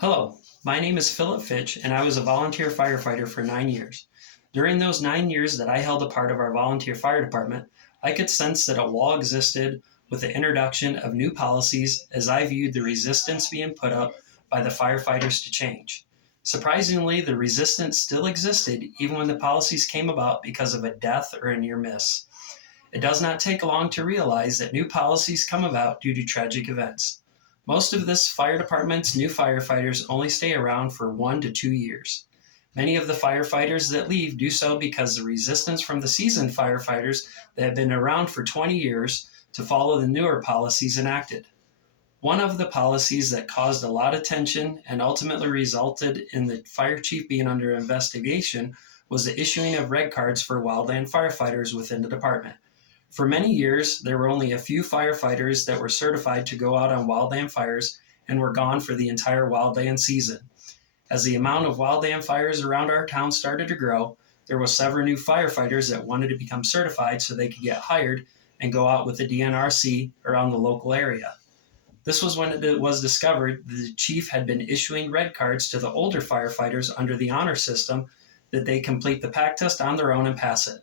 Hello, my name is Philip Fitch, and I was a volunteer firefighter for 9 years. During those 9 years that I held a part of our volunteer fire department, I could sense that a wall existed with the introduction of new policies as I viewed the resistance being put up by the firefighters to change. Surprisingly, the resistance still existed even when the policies came about because of a death or a near miss. It does not take long to realize that new policies come about due to tragic events. Most of this fire department's new firefighters only stay around for 1 to 2 years. Many of the firefighters that leave do so because the resistance from the seasoned firefighters that have been around for 20 years to follow the newer policies enacted. One of the policies that caused a lot of tension and ultimately resulted in the fire chief being under investigation was the issuing of red cards for wildland firefighters within the department. For many years, there were only a few firefighters that were certified to go out on wildland fires and were gone for the entire wildland season. As the amount of wildland fires around our town started to grow, there were several new firefighters that wanted to become certified so they could get hired and go out with the DNRC around the local area. This was when it was discovered that the chief had been issuing red cards to the older firefighters under the honor system that they complete the PAC test on their own and pass it.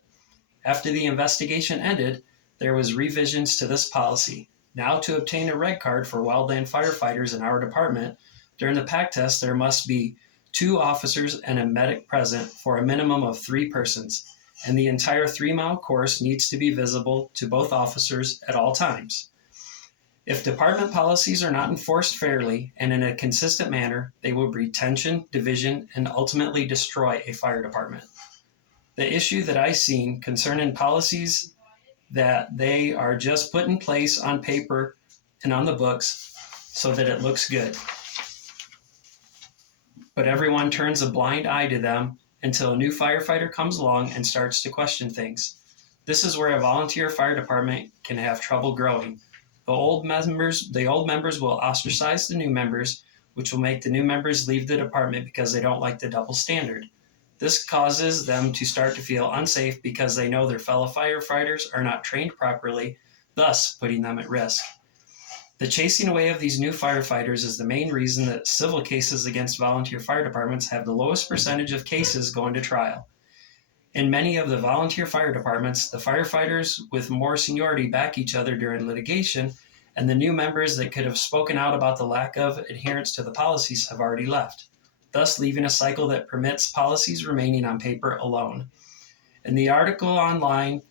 After the investigation ended, there was revisions to this policy. Now, to obtain a red card for wildland firefighters in our department, during the PAC test there must be 2 officers and a medic present for a minimum of 3 persons, and the entire 3-mile course needs to be visible to both officers at all times. If department policies are not enforced fairly and in a consistent manner, they will breed tension, division, and ultimately destroy a fire department. The issue that I've seen concerning policies that they are just put in place on paper and on the books so that it looks good. But everyone turns a blind eye to them until a new firefighter comes along and starts to question things. This is where a volunteer fire department can have trouble growing. The old members will ostracize the new members, which will make the new members leave the department because they don't like the double standard. This causes them to start to feel unsafe because they know their fellow firefighters are not trained properly, thus putting them at risk. The chasing away of these new firefighters is the main reason that civil cases against volunteer fire departments have the lowest percentage of cases going to trial. In many of the volunteer fire departments, the firefighters with more seniority back each other during litigation, and the new members that could have spoken out about the lack of adherence to the policies have already left, thus leaving a cycle that permits policies remaining on paper alone. In the article online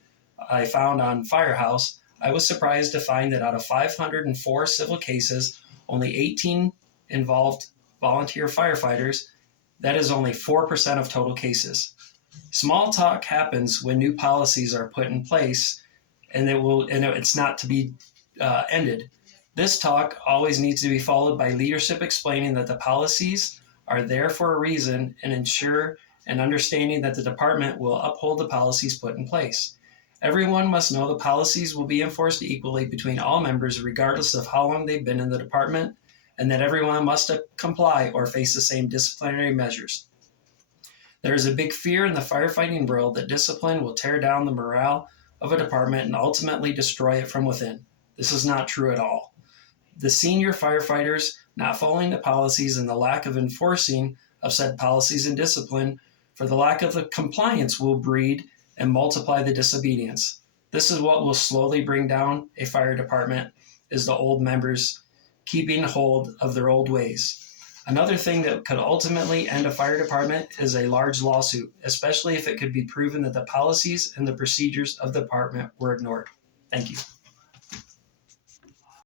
I found on Firehouse, I was surprised to find that out of 504 civil cases, only 18 involved volunteer firefighters. That is only 4% of total cases. Small talk happens when new policies are put in place, and it's not to be ended. This talk always needs to be followed by leadership explaining that the policies are there for a reason and ensure and understanding that the department will uphold the policies put in place. Everyone must know the policies will be enforced equally between all members regardless of how long they've been in the department, and that everyone must comply or face the same disciplinary measures. There is a big fear in the firefighting world that discipline will tear down the morale of a department and ultimately destroy it from within. This is not true at all. The senior firefighters not following the policies and the lack of enforcing of said policies and discipline for the lack of the compliance will breed and multiply the disobedience. This is what will slowly bring down a fire department, is the old members keeping hold of their old ways. Another thing that could ultimately end a fire department is a large lawsuit, especially if it could be proven that the policies and the procedures of the department were ignored. Thank you.